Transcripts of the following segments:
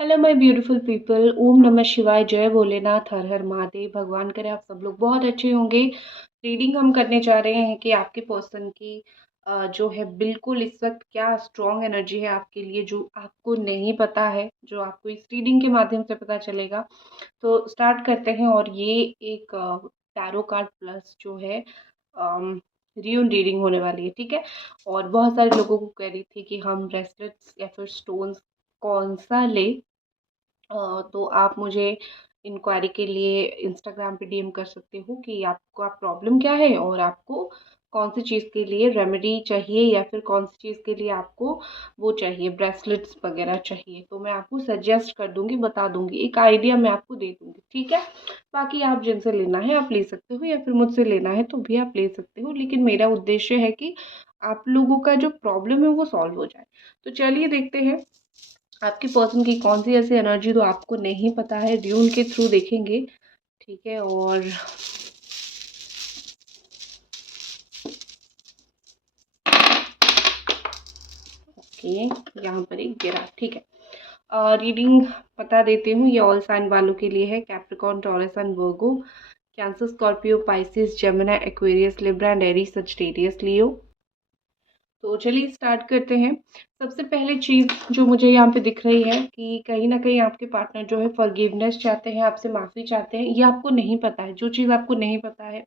Hello my beautiful people. ओम नमः शिवाय, जय भोलेनाथ, हर हर महादेव। भगवान करे आप सब लोग बहुत अच्छे होंगे। रीडिंग हम करने जा रहे हैं कि आपके पर्सन की जो है बिल्कुल इस वक्त क्या स्ट्रॉन्ग एनर्जी है आपके लिए, जो आपको नहीं पता है, जो आपको इस रीडिंग के माध्यम से पता चलेगा। तो स्टार्ट करते हैं। और ये एक टैरो कार्ड प्लस जो है रियून रीडिंग होने वाली है, ठीक है। और बहुत सारे लोगों को कह रही थी कि हम ब्रेसलेट्स या फिर स्टोन्स कौन सा ले। तो आप मुझे इंक्वायरी के लिए इंस्टाग्राम पे डीएम कर सकते हो कि आपको आप प्रॉब्लम क्या है और आपको कौन सी चीज़ के लिए रेमेडी चाहिए या फिर कौन सी चीज़ के लिए आपको वो चाहिए, ब्रेसलेट्स वगैरह चाहिए। तो मैं आपको सजेस्ट कर दूंगी, बता दूंगी, एक आइडिया मैं आपको दे दूंगी, ठीक है। बाकी आप जिनसे लेना है आप ले सकते हो या फिर मुझसे लेना है तो भी आप ले सकते हो, लेकिन मेरा उद्देश्य है कि आप लोगों का जो प्रॉब्लम है वो सॉल्व हो जाए। तो चलिए देखते हैं आपकी पर्सन की कौन सी ऐसी एनर्जी तो आपको नहीं पता है, ड्यून के थ्रू देखेंगे, ठीक है। और ओके, यहाँ पर एक गिरा, ठीक है। रीडिंग बता देती हूँ, ये ऑल साइन वालों के लिए है। Capricorn, Taurus and Virgo, Cancer, Scorpio, Pisces, Gemini, Aquarius, Libra and Aries, Sagittarius, Leo. तो चलिए स्टार्ट करते हैं। सबसे पहले चीज़ जो मुझे यहाँ पे दिख रही है कि कहीं ना कहीं आपके पार्टनर जो है फॉरगिवनेस चाहते हैं, आपसे माफ़ी चाहते हैं। ये आपको नहीं पता है, जो चीज़ आपको नहीं पता है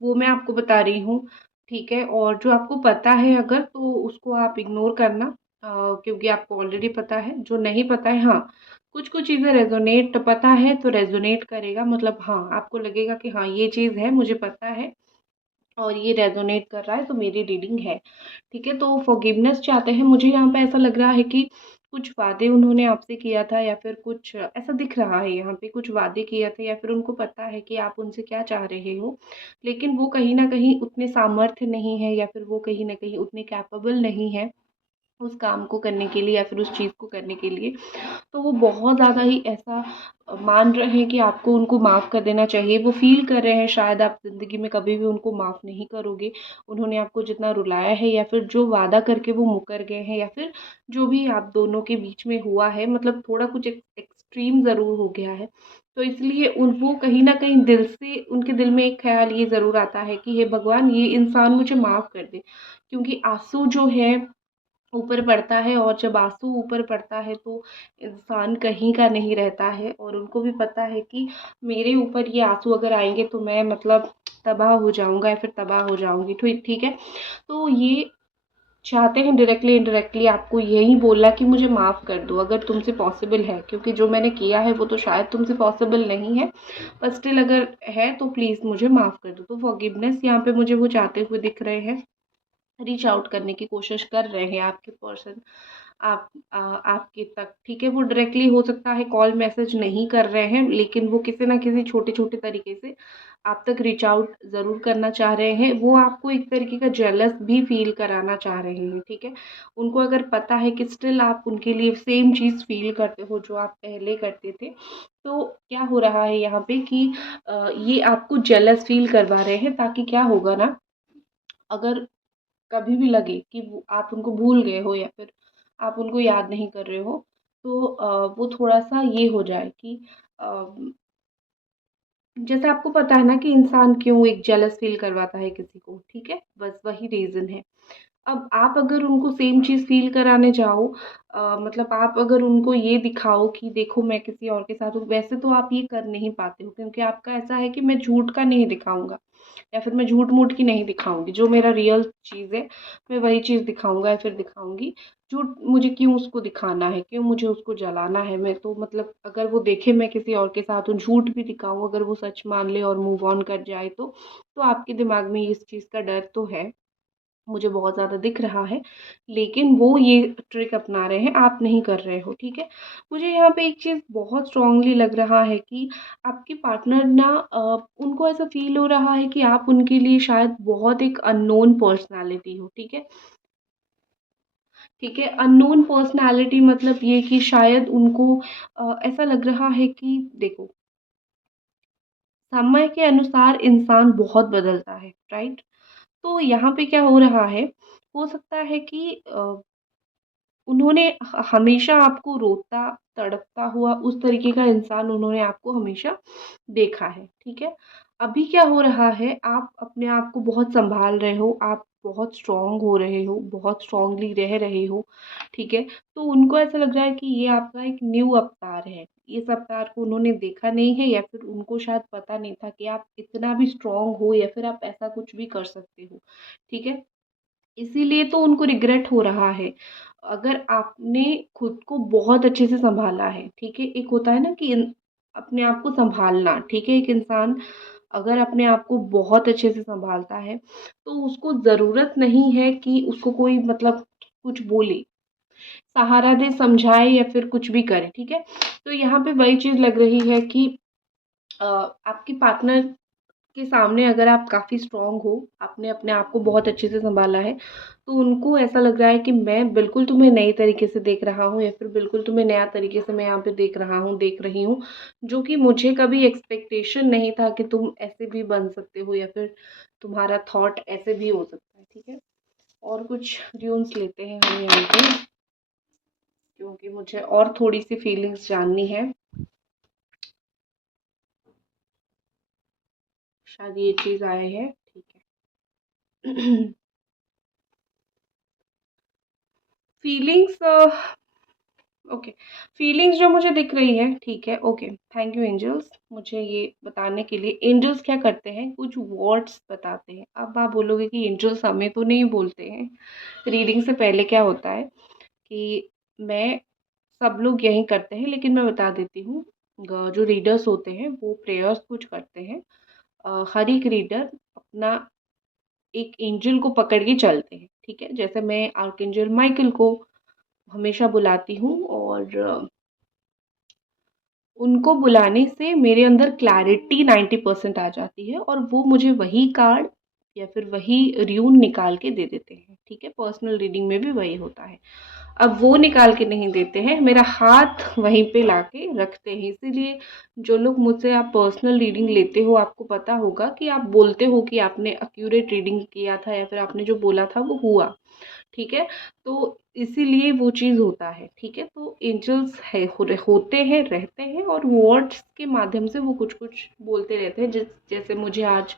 वो मैं आपको बता रही हूँ, ठीक है। और जो आपको पता है अगर, तो उसको आप इग्नोर करना, क्योंकि आपको ऑलरेडी पता है। जो नहीं पता है, हाँ, कुछ कुछ चीज़ें रेजोनेट पता है तो रेजोनेट करेगा, मतलब हाँ आपको लगेगा कि हाँ ये चीज़ है, मुझे पता है और ये रेजोनेट कर रहा है तो मेरी रीडिंग है, ठीक है। तो फॉरगिवनेस चाहते हैं। मुझे यहाँ पे ऐसा लग रहा है कि कुछ वादे उन्होंने आपसे किया था या फिर कुछ ऐसा दिख रहा है यहाँ पे, कुछ वादे किए थे या फिर उनको पता है कि आप उनसे क्या चाह रहे हो, लेकिन वो कहीं ना कहीं उतने सामर्थ्य नहीं है या फिर वो कहीं ना कहीं उतने कैपेबल नहीं है उस काम को करने के लिए या फिर उस चीज़ को करने के लिए। तो वो बहुत ज़्यादा ही ऐसा मान रहे हैं कि आपको उनको माफ़ कर देना चाहिए। वो फ़ील कर रहे हैं शायद आप ज़िंदगी में कभी भी उनको माफ़ नहीं करोगे। उन्होंने आपको जितना रुलाया है या फिर जो वादा करके वो मुकर गए हैं या फिर जो भी आप दोनों के बीच में हुआ है, मतलब थोड़ा कुछ एक्सट्रीम ज़रूर हो गया है। तो इसलिए उन वो कहीं न कहीं दिल से, उनके दिल में एक ख़्याल ये ज़रूर आता है कि हे भगवान, ये इंसान मुझे माफ़ कर दे। क्योंकि आँसू जो है ऊपर पड़ता है और जब आँसू ऊपर पड़ता है तो इंसान कहीं का नहीं रहता है। और उनको भी पता है कि मेरे ऊपर ये आँसू अगर आएँगे तो मैं मतलब तबाह हो जाऊँगा या फिर तबाह हो जाऊँगी, ठीक ठीक है। तो ये चाहते हैं डायरेक्टली इनडायरेक्टली आपको यही बोलना कि मुझे माफ़ कर दो अगर तुमसे पॉसिबल है, क्योंकि जो मैंने किया है वो तो शायद तुमसे पॉसिबल नहीं है, पर स्टिल अगर है तो प्लीज़ मुझे माफ़ कर दो। तो फॉरगिवनेस यहाँ पे मुझे वो चाहते हुए दिख रहे हैं, रीच आउट करने की कोशिश कर रहे हैं आपके पर्सन आपके तक, ठीक है। वो डायरेक्टली हो सकता है कॉल मैसेज नहीं कर रहे हैं, लेकिन वो किसी ना किसी छोटे छोटे तरीके से आप तक रीच आउट ज़रूर करना चाह रहे हैं। वो आपको एक तरीके का जेलस भी फील कराना चाह रहे हैं, ठीक है। उनको अगर पता है कि स्टिल आप उनके लिए सेम चीज़ फील करते हो जो आप पहले करते थे, तो क्या हो रहा है यहाँ पे कि ये आपको जेलस फील करवा रहे हैं, ताकि क्या होगा ना, अगर कभी भी लगे कि आप उनको भूल गए हो या फिर आप उनको याद नहीं कर रहे हो, तो वो थोड़ा-सा ये हो जाए कि अ, जैसे आपको पता है ना कि इंसान क्यों एक जेलस फ़ील करवाता है किसी को, ठीक है? बस वही रीज़न है। अब आप अगर उनको सेम चीज़ फ़ील कराने जाओ, मतलब आप अगर उनको ये दिखाओ कि देखो मैं किसी और के साथ हूँ, वैसे तो आप ये कर नहीं पाते हो, क्योंकि आपका ऐसा है कि मैं झूठ का नहीं दिखाऊँगा या फिर मैं झूठ-मूठ की नहीं दिखाऊँगी। जो मेरा रियल चीज़ है, मैं वही चीज़ दिखाऊँगा या फिर दिखाऊँगी। झूठ मुझे क्यों उसको दिखाना है, क्यों मुझे उसको जलाना है? मैं तो मतलब अगर वो देखे मैं किसी और के साथ हूँ, झूठ भी दिखाऊँ, अगर वो सच मान ले और मूव ऑन कर जाए तो आपके दिमाग में इस चीज़ का डर तो है। मुझे बहुत ज़्यादा दिख रहा है, लेकिन वो ये ट्रिक अपना रहे हैं, आप नहीं कर रहे हो, ठीक है। मुझे यहाँ पे एक चीज़ बहुत स्ट्रांगली लग रहा है कि आपके पार्टनर ना, उनको ऐसा फ़ील हो रहा है कि आप उनके लिए शायद बहुत एक अननोन पर्सनैलिटी हो, ठीक है। ठीक है, अननोन पर्सनैलिटी मतलब ये कि शायद उनको ऐसा लग रहा है कि देखो, समय के अनुसार इंसान बहुत बदलता है, राइट? तो यहाँ पे क्या हो रहा है, हो सकता है कि उन्होंने हमेशा आपको रोता तड़पता हुआ उस तरीके का इंसान उन्होंने आपको हमेशा देखा है, ठीक है। अभी क्या हो रहा है, आप अपने आप को बहुत संभाल रहे हो, आप बहुत स्ट्रांग हो रहे हो, बहुत स्ट्रांगली रह रहे हो, ठीक है। तो उनको ऐसा लग रहा है कि ये आपका एक न्यू अवतार है। इस अवतार को उन्होंने देखा नहीं है, या फिर उनको शायद पता नहीं था कि आप इतना भी स्ट्रांग हो, या फिर आप ऐसा कुछ भी कर सकते हो, ठीक है। इसीलिए तो उनको रिग्रेट हो रहा है। अगर आपने खुद को बहुत अच्छे से सँभाला है, ठीक है? एक होता है ना कि अपने आप को सँभालना, ठीक है? एक इंसान अगर अपने आप को बहुत अच्छे से सँभालता है, तो उसको ज़रूरत नहीं है कि उसको कोई मतलब कुछ बोले, सहारा दे, समझाए या फिर कुछ भी करे, ठीक है? तो यहाँ पे वही चीज़ लग रही है कि आपके पार्टनर के सामने अगर आप काफ़ी स्ट्रॉन्ग हो, आपने अपने आप को बहुत अच्छे से सँभाला है, तो उनको ऐसा लग रहा है कि मैं बिल्कुल तुम्हें नए तरीके से देख रहा हूँ, या फिर बिल्कुल तुम्हें नया तरीके से मैं यहाँ पे देख रहा हूँ, देख रही हूँ, जो कि मुझे कभी एक्सपेक्टेशन नहीं था कि तुम ऐसे भी बन सकते हो, या फिर तुम्हारा थॉट ऐसे भी हो सकता है, ठीक है? और कुछ ड्यून्स लेते हैं हम यहाँ पे, क्योंकि मुझे और थोड़ी-सी फीलिंग्स जाननी है। शायद ये चीज़ आए है, ठीक है। फीलिंग्स ओके, फीलिंग्स जो मुझे दिख रही है, ठीक है, ओके, थैंक यू एंजल्स मुझे ये बताने के लिए। एंजल्स क्या करते हैं, कुछ वर्ड्स बताते हैं। अब आप बोलोगे कि एंजल्स हमें तो नहीं बोलते हैं। रीडिंग से पहले क्या होता है कि मैं सब लोग यही करते हैं, लेकिन मैं बता देती हूँ। जो रीडर्स होते हैं वो प्रेयर्स कुछ करते हैं। हर एक रीडर अपना एक एंजल को पकड़ के चलते हैं, ठीक है। जैसे मैं आर्कएंजल माइकल को हमेशा बुलाती हूँ, और उनको बुलाने से मेरे अंदर क्लैरिटी 90% आ जाती है, और वो मुझे वही कार्ड या फिर वही र्यून निकाल के दे देते हैं, ठीक है। पर्सनल रीडिंग में भी वही होता है। अब वो निकाल के नहीं देते हैं, मेरा हाथ वहीं पे लाके रखते हैं। इसीलिए जो लोग मुझसे आप पर्सनल रीडिंग लेते हो, आपको पता होगा कि आप बोलते हो कि आपने एक्यूरेट रीडिंग किया था, या फिर आपने जो बोला था वो हुआ, ठीक है। तो इसीलिए वो चीज़ होता है, ठीक है। तो एंजल्स है होते हैं, रहते हैं, और वर्ड्स के माध्यम से वो कुछ कुछ बोलते रहते हैं। जैसे मुझे आज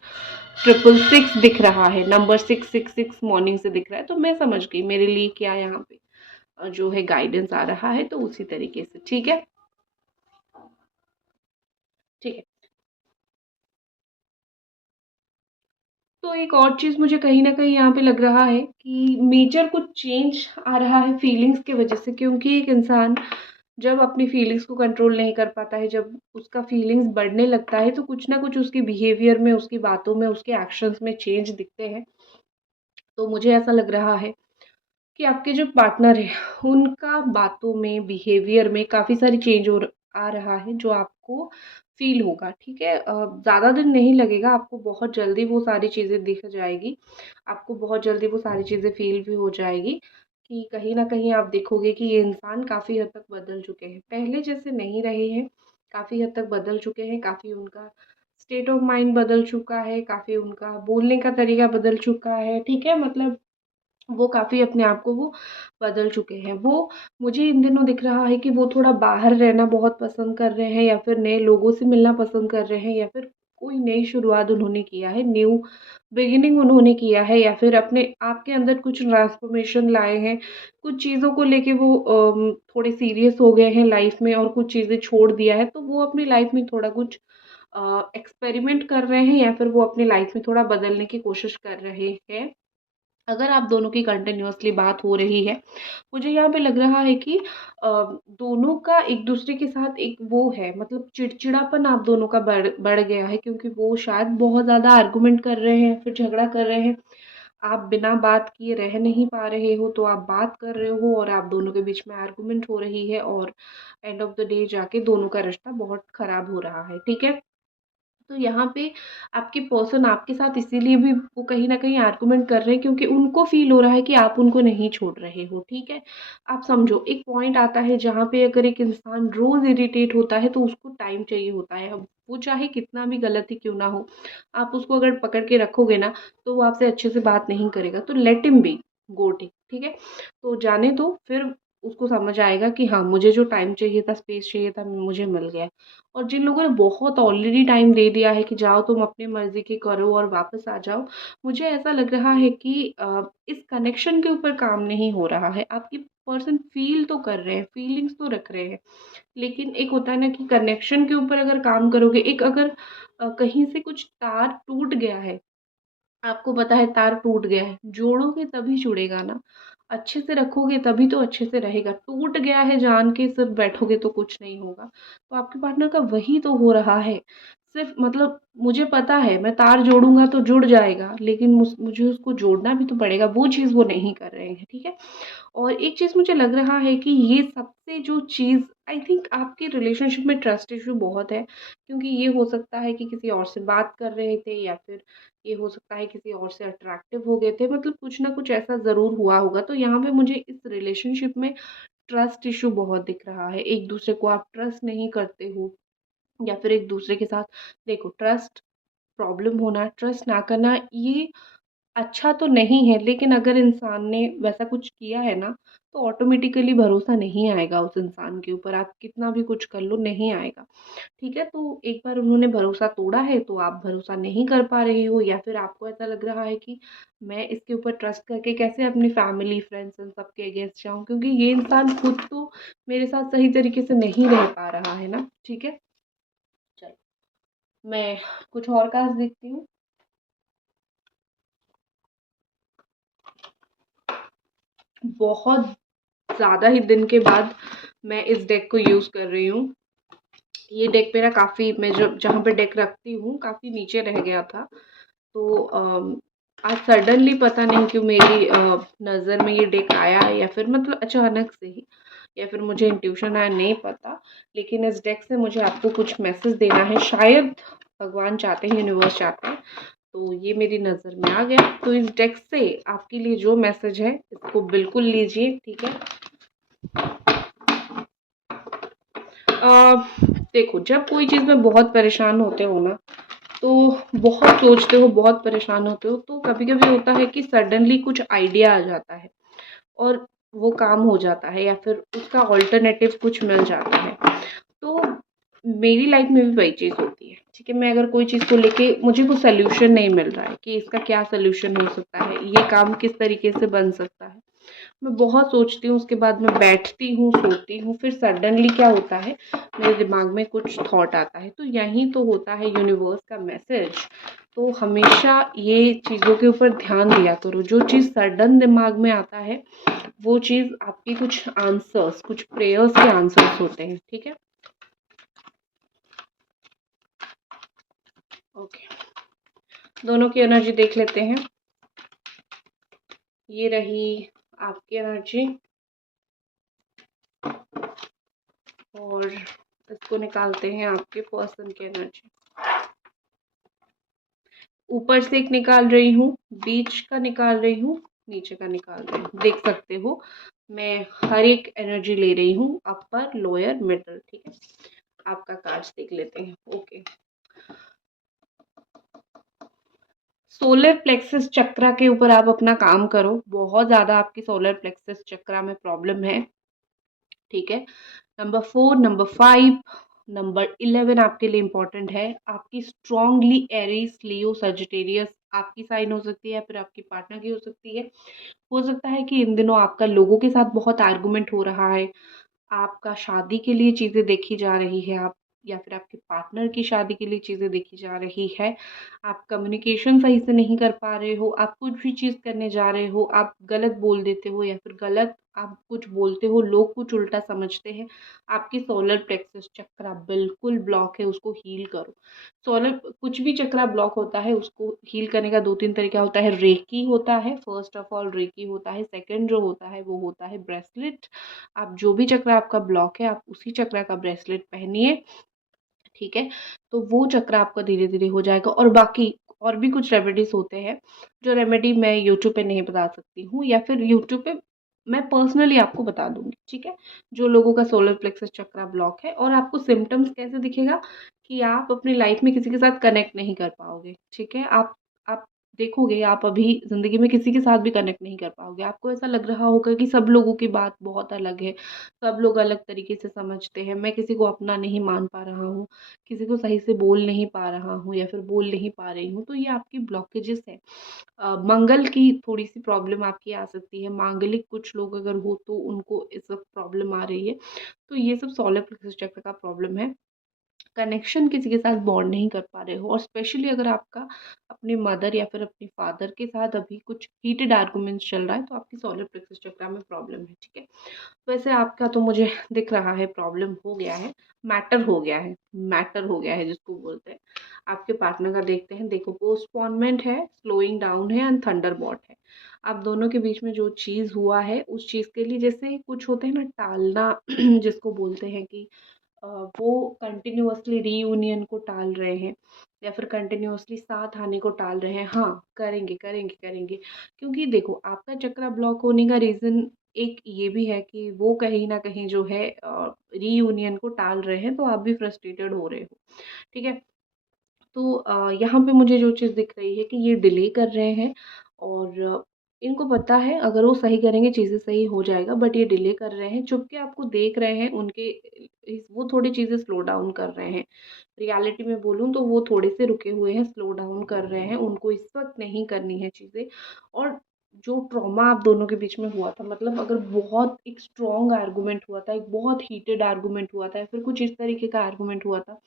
666 दिख रहा है, नंबर 666 मॉर्निंग से दिख रहा है, तो मैं समझ गई मेरे लिए क्या यहाँ पे जो है गाइडेंस आ रहा है, तो उसी तरीके से, ठीक है, ठीक है। तो एक और चीज़ मुझे कहीं न कहीं यहाँ पे लग रहा है कि मेजर कुछ चेंज आ रहा है फीलिंग्स की वजह से, क्योंकि एक इंसान जब अपनी फीलिंग्स को कंट्रोल नहीं कर पाता है, जब उसका फीलिंग्स बढ़ने लगता है, तो कुछ ना कुछ उसके बिहेवियर में, उसकी बातों में, उसके एक्शंस में चेंज दिखते हैं। तो मुझे ऐसा लग रहा है कि आपके जो पार्टनर है, उनका बातों में, बिहेवियर में काफ़ी सारी चेंज आ रहा है, जो आपको फ़ील होगा, ठीक है। ज़्यादा दिन नहीं लगेगा, आपको बहुत जल्दी वो सारी चीज़ें दिख जाएगी, आपको बहुत जल्दी वो सारी चीज़ें फ़ील भी हो जाएगी, कि कहीं न कहीं आप देखोगे कि ये इंसान काफ़ी हद तक बदल चुके हैं, पहले जैसे नहीं रहे हैं, काफ़ी हद तक बदल चुके हैं, काफ़ी उनका स्टेट ऑफ माइंड बदल चुका है, काफ़ी उनका बोलने का तरीका बदल चुका है, ठीक है। मतलब वो काफ़ी अपने आप को वो बदल चुके हैं। वो मुझे इन दिनों दिख रहा है कि वो थोड़ा बाहर रहना बहुत पसंद कर रहे हैं, या फिर नए लोगों से मिलना पसंद कर रहे हैं, या फिर कोई नई शुरुआत उन्होंने किया है, न्यू बिगिनिंग उन्होंने किया है, या फिर अपने आप के अंदर कुछ ट्रांसफॉर्मेशन लाए हैं। कुछ चीज़ों को लेके वो थोड़े सीरियस हो गए हैं लाइफ़ में, और कुछ चीज़ें छोड़ दिया है, तो वो अपनी लाइफ़ में थोड़ा कुछ एक्सपेरिमेंट कर रहे हैं, या फिर वो अपनी लाइफ़ में थोड़ा बदलने की कोशिश कर रहे हैं। अगर आप दोनों की कंटिन्यूअसली बात हो रही है, मुझे यहाँ पे लग रहा है कि दोनों का एक-दूसरे के साथ एक वो है, मतलब चिड़चिड़ापन आप दोनों का बढ़ बढ़ गया है, क्योंकि वो शायद बहुत ज़्यादा आर्गुमेंट कर रहे हैं, फिर झगड़ा कर रहे हैं। आप बिना बात किए रह नहीं पा रहे हो, तो आप बात कर रहे हो, और आप दोनों के बीच में आर्गुमेंट हो रही है, और एंड ऑफ द डे जाके दोनों का रिश्ता बहुत खराब हो रहा है, ठीक है? तो यहाँ पे आपके पर्सन आपके साथ इसीलिए भी वो कहीं न कहीं आर्गुमेंट कर रहे हैं, क्योंकि उनको फ़ील हो रहा है कि आप उनको नहीं छोड़ रहे हो, ठीक है? आप समझो, एक पॉइंट आता है जहाँ पे अगर एक इंसान रोज़ इरिटेट होता है, तो उसको टाइम चाहिए होता है। अब वो चाहे कितना भी गलत ही क्यों ना हो, आप उसको अगर पकड़ के रखोगे ना, तो वो आपसे अच्छे से बात नहीं करेगा, तो लेट हिम बी, गो टे, ठीक है? तो जाने दो, फिर उसको समझ आएगा कि हाँ, मुझे जो टाइम चाहिए था, स्पेस चाहिए था, मुझे मिल गया है। और जिन लोगों ने बहुत ऑलरेडी टाइम दे दिया है कि जाओ तुम अपनी मर्ज़ी की करो और वापस आ जाओ, मुझे ऐसा लग रहा है कि इस कनेक्शन के ऊपर काम नहीं हो रहा है। आपकी पर्सन फ़ील तो कर रहे हैं, फीलिंग्स तो रख रहे हैं, लेकिन एक होता है ना कि कनेक्शन के ऊपर अगर काम करोगे, एक अगर कहीं से कुछ तार टूट गया है, आपको पता है तार टूट गया है, जोड़ोगे तभी जुड़ेगा ना, अच्छे से रखोगे तभी तो अच्छे से रहेगा। टूट गया है जान के सिर्फ बैठोगे तो कुछ नहीं होगा। तो आपके पार्टनर का वही तो हो रहा है। सिर्फ मतलब मुझे पता है मैं तार जोड़ूँगा तो जुड़ जाएगा, लेकिन मुझे उसको जोड़ना भी तो पड़ेगा, वो चीज़ वो नहीं कर रहे हैं, ठीक है? और एक चीज़ मुझे लग रहा है कि ये सबसे जो चीज़ आई थिंक आपके रिलेशनशिप में ट्रस्ट इश्यू बहुत है, क्योंकि ये हो सकता है कि किसी और से बात कर रहे थे, या फिर ये हो सकता है किसी और से अट्रैक्टिव हो गए थे, मतलब कुछ ना कुछ ऐसा ज़रूर हुआ होगा। तो यहाँ पे मुझे इस रिलेशनशिप में ट्रस्ट इश्यू बहुत दिख रहा है। एक दूसरे को आप ट्रस्ट नहीं करते हो, या फिर एक दूसरे के साथ, देखो ट्रस्ट प्रॉब्लम होना, ट्रस्ट ना करना, ये अच्छा तो नहीं है, लेकिन अगर इंसान ने वैसा कुछ किया है ना, तो ऑटोमेटिकली भरोसा नहीं आएगा उस इंसान के ऊपर, आप कितना भी कुछ कर लो नहीं आएगा। ठीक है? तो एक बार उन्होंने भरोसा तोड़ा है, तो आप भरोसा नहीं कर पा रहे हो, या फिर आपको ऐसा लग रहा है कि मैं इसके ऊपर ट्रस्ट करके कैसे अपनी फैमिली, फ्रेंड्स इन सबके अगेंस्ट जाऊँ, क्योंकि ये इंसान खुद तो मेरे साथ सही तरीके से नहीं रह पा रहा है ना। ठीक है? चलो, मैं कुछ और कार्ड्स देखती हूँ। बहुत ज़्यादा ही दिन के बाद मैं इस डेक को यूज़ कर रही हूँ। ये डेक मेरा काफ़ी, मैं जो जहाँ पे डेक रखती हूँ काफ़ी नीचे रह गया था, तो आज सडनली पता नहीं क्यों मेरी नज़र में ये डेक आया है, या फिर मतलब अचानक से ही, या फिर मुझे इंट्यूशन आया, नहीं पता। लेकिन इस डेक से मुझे आपको कुछ मैसेज देना है, शायद भगवान चाहते हैं, यूनिवर्स चाहते हैं, तो ये मेरी नज़र में आ गया। तो इस डेक से आपके लिए जो मैसेज है इसको बिल्कुल लीजिए, ठीक है? देखो, जब कोई चीज़ में बहुत परेशान होते हो ना, तो बहुत सोचते हो, बहुत परेशान होते हो, तो कभी-कभी होता है कि सडनली कुछ आइडिया आ जाता है और वो काम हो जाता है, या फिर उसका ऑल्टरनेटिव कुछ मिल जाता है। तो मेरी लाइफ में भी वही चीज़ होती है, ठीक है? मैं अगर कोई चीज़ को लेके मुझे वो सॉल्यूशन नहीं मिल रहा है कि इसका क्या सॉल्यूशन हो सकता है, ये काम किस तरीके से बन सकता है, मैं बहुत सोचती हूँ, उसके बाद मैं बैठती हूँ, सोती हूँ, फिर सडनली क्या होता है, मेरे दिमाग में कुछ थॉट आता है, तो यही तो होता है यूनिवर्स का मैसेज। तो हमेशा ये चीज़ों के ऊपर ध्यान दिया करो, जो चीज़ सडन दिमाग में आता है वो चीज़ आपकी कुछ आंसर्स, कुछ प्रेयर्स के आंसर्स होते हैं, ठीक है? ओके, दोनों की एनर्जी देख लेते हैं। ये रही आपकी एनर्जी, और इसको निकालते हैं आपके पर्सन की एनर्जी। ऊपर से एक निकाल रही हूँ, बीच का निकाल रही हूँ, नीचे का निकाल रही हूँ। देख सकते हो मैं हर एक एनर्जी ले रही हूँ, अपर, लोअर, मिडल, ठीक है? आपका कार्ड्स देख लेते हैं। ओके, सोलर प्लेक्सस चक्रा के ऊपर आप अपना काम करो, बहुत ज़्यादा आपकी सोलर प्लेक्सस चक्रा में प्रॉब्लम है, ठीक है? नंबर 4, नंबर 5, नंबर 11 आपके लिए इम्पोर्टेंट है। आपकी स्ट्रांगली एरीज, लियो, सजिटेरियस आपकी साइन हो सकती है, फिर आपकी पार्टनर की हो सकती है। हो सकता है कि इन दिनों आपका लोगों के साथ बहुत आर्गुमेंट हो रहा है, आपका शादी के लिए चीज़ें देखी जा रही है, आप या फिर आपके पार्टनर की शादी के लिए चीज़ें देखी जा रही है। आप कम्युनिकेशन सही से नहीं कर पा रहे हो, आप कुछ भी चीज़ करने जा रहे हो, आप गलत बोल देते हो, या फिर गलत आप कुछ बोलते हो, लोग कुछ उल्टा समझते हैं। आपकी सोलर प्लेक्सस चक्रा बिल्कुल ब्लॉक है, उसको हील करो। सोलर कुछ भी चक्रा ब्लॉक होता है, उसको हील करने का 2-3 तरीका होता है। रेकी होता है, फर्स्ट ऑफ ऑल रेकी होता है, सेकंड जो होता है वो होता है ब्रेसलेट। आप जो भी चक्र आपका ब्लॉक है, आप उसी चक्र का ब्रेसलेट पहनिए, ठीक है? तो वो चक्र आपका धीरे-धीरे हो जाएगा। और बाकी और भी कुछ रेमेडीज़ होते हैं, जो रेमेडी मैं यूट्यूब पे नहीं बता सकती हूँ, या फिर यूट्यूब पे मैं पर्सनली आपको बता दूँगी, ठीक है? जो लोगों का सोलर प्लेक्सस चक्र ब्लॉक है, और आपको सिम्पटम्स कैसे दिखेगा कि आप अपनी लाइफ़ में किसी के साथ कनेक्ट नहीं कर पाओगे, ठीक है? आप देखोगे आप अभी ज़िंदगी में किसी के साथ भी कनेक्ट नहीं कर पाओगे। आपको ऐसा लग रहा होगा कि सब लोगों की बात बहुत अलग है, सब लोग अलग तरीके से समझते हैं, मैं किसी को अपना नहीं मान पा रहा हूँ, किसी को सही से बोल नहीं पा रहा हूँ या फिर बोल नहीं पा रही हूँ, तो ये आपकी ब्लॉकेजेस हैं। मंगल की थोड़ी-सी प्रॉब्लम आपकी आ सकती है, मांगलिक कुछ लोग अगर हो तो उनको इस वक़्त प्रॉब्लम आ रही है, तो ये सब सोलर प्लेक्सस चक्र का प्रॉब्लम है। कनेक्शन किसी के साथ बॉन्ड नहीं कर पा रहे हो और स्पेशली अगर आपका अपनी मदर या फिर अपने फादर के साथ अभी कुछ हीटेड आर्गुमेंट्स चल रहा है तो आपकी सोलर प्लेक्सस चक्र में प्रॉब्लम है, ठीक है। वैसे आपका तो मुझे दिख रहा है प्रॉब्लम हो गया है, मैटर हो गया है, मैटर हो गया है जिसको बोलते हैं। आपके पार्टनर का देखते हैं, देखो पोस्टपोनमेंट है, स्लोइंग डाउन है एंड थंडरबॉल्ट है। आप दोनों के बीच में जो चीज़ हुआ है उस चीज़ के लिए जैसे कुछ होते हैं ना टालना जिसको बोलते हैं कि वो कंटिन्यूअसली रीयूनियन को टाल रहे हैं या फिर कंटिन्यूअसली साथ आने को टाल रहे हैं। हाँ, करेंगे, करेंगे, करेंगे। क्योंकि देखो आपका चक्रा ब्लॉक होने का रीज़न एक ये भी है कि वो कहीं न कहीं जो है रीयूनियन को टाल रहे हैं, तो आप भी फ्रस्ट्रेटेड हो रहे हो, ठीक है? तो यहाँ पे मुझे जो चीज़ दिख रही है कि ये डिले कर रहे हैं और इनको पता है अगर वो सही करेंगे चीज़ें सही हो जाएगा, बट ये डिले कर रहे हैं, चुप के आपको देख रहे हैं उनके वो थोड़ी चीज़ें स्लो डाउन कर रहे हैं। रियलिटी में बोलूँ तो वो थोड़े से रुके हुए हैं, स्लो डाउन कर रहे हैं, उनको इस वक़्त नहीं करनी है चीज़ें। और जो ट्रॉमा आप दोनों के बीच में हुआ था, मतलब अगर बहुत एक स्ट्रॉन्ग आर्गुमेंट हुआ था, एक बहुत हीटेड आर्गुमेंट हुआ था या फिर कुछ इस तरीके का आर्गुमेंट हुआ था,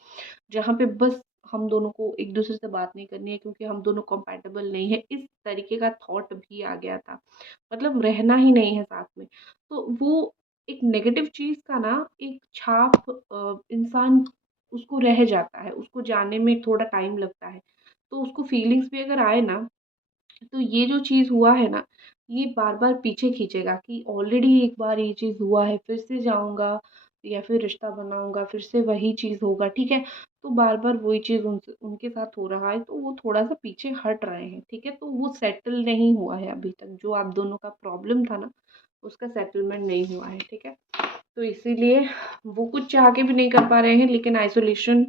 जहाँ पे बस हम दोनों को एक-दूसरे से बात नहीं करनी है क्योंकि हम दोनों कंपैटिबल नहीं हैं, इस तरीके का थॉट भी आ गया था। मतलब रहना ही नहीं है साथ में। तो वो एक नेगेटिव चीज़ का ना एक छाप इंसान उसको रह जाता है, उसको जाने में थोड़ा टाइम लगता है। तो उसको फीलिंग्स भी अगर आए ना, तो ये जो चीज़ हुआ है ना, ये बार-बार पीछे खींचेगा कि ऑलरेडी एक बार ये चीज़ हुआ है, फिर से जाऊँगा या फिर रिश्ता बनाऊँगा, फिर से वही चीज़ होगा, ठीक है? तो बार-बार वही चीज़ उनसे उनके साथ हो रहा है, तो वो थोड़ा-सा पीछे हट रहे हैं, ठीक है? तो वो सेटल नहीं हुआ है अभी तक, जो आप दोनों का प्रॉब्लम था ना, उसका सेटलमेंट नहीं हुआ है, ठीक है? तो इसीलिए वो कुछ चाह के भी नहीं कर पा रहे हैं, लेकिन आइसोलेशन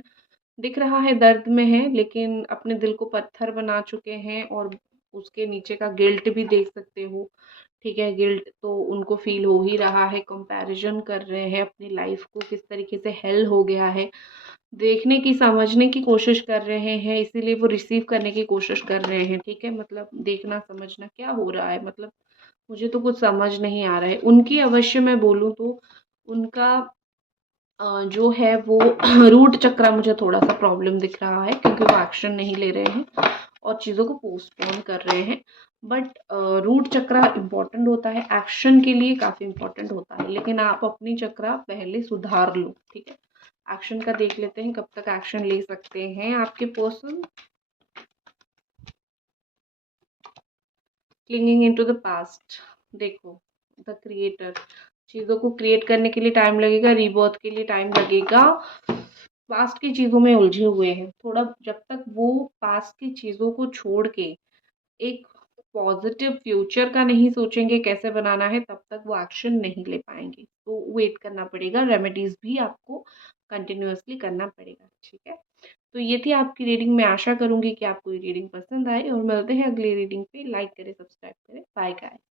दिख रहा है, दर्द में है, लेकिन अपने दिल को पत्थर बना चुके हैं और उसके नीचे का गिल्ट भी देख सकते हो, ठीक है? गिल्ट तो उनको फ़ील हो ही रहा है, कंपैरिज़न कर रहे हैं अपनी लाइफ़ को किस तरीके से हेल हो गया है, देखने की, समझने की कोशिश कर रहे हैं, इसीलिए वो रिसीव करने की कोशिश कर रहे हैं, ठीक है? मतलब देखना, समझना क्या हो रहा है, मतलब मुझे तो कुछ समझ नहीं आ रहा है। उनकी अवश्य मैं बोलूँ तो उनका जो है वो रूट चक्रा मुझे थोड़ा-सा प्रॉब्लम दिख रहा है क्योंकि वो एक्शन नहीं ले रहे हैं और चीज़ों को पोस्टपोन कर रहे हैं। बट रूट चक्रा इम्पोर्टेंट होता है, एक्शन के लिए काफ़ी इम्पोर्टेंट होता है, लेकिन आप अपनी चक्रा पहले सुधार लो, ठीक है? एक्शन का देख लेते हैं, कब तक एक्शन ले सकते हैं आपके person. Clinging into the past, देखो द क्रिएटर, चीज़ों को क्रिएट करने के लिए टाइम लगेगा, रीबर्थ के लिए टाइम लगेगा। पास्ट की चीज़ों में उलझे हुए हैं, थोड़ा जब तक वो पास्ट की चीज़ों को छोड़ के एक पॉजिटिव फ्यूचर का नहीं सोचेंगे कैसे बनाना है, तब तक वो एक्शन नहीं ले पाएँगे। तो वेट करना पड़ेगा, रेमेडीज़ भी आपको कंटिन्यूअसली करना पड़ेगा, ठीक है? तो ये थी आपकी रीडिंग, मैं आशा करूँगी कि आपको ये रीडिंग पसंद आए और मिलते हैं अगली रीडिंग पे। लाइक करें, सब्सक्राइब करें। Bye guys.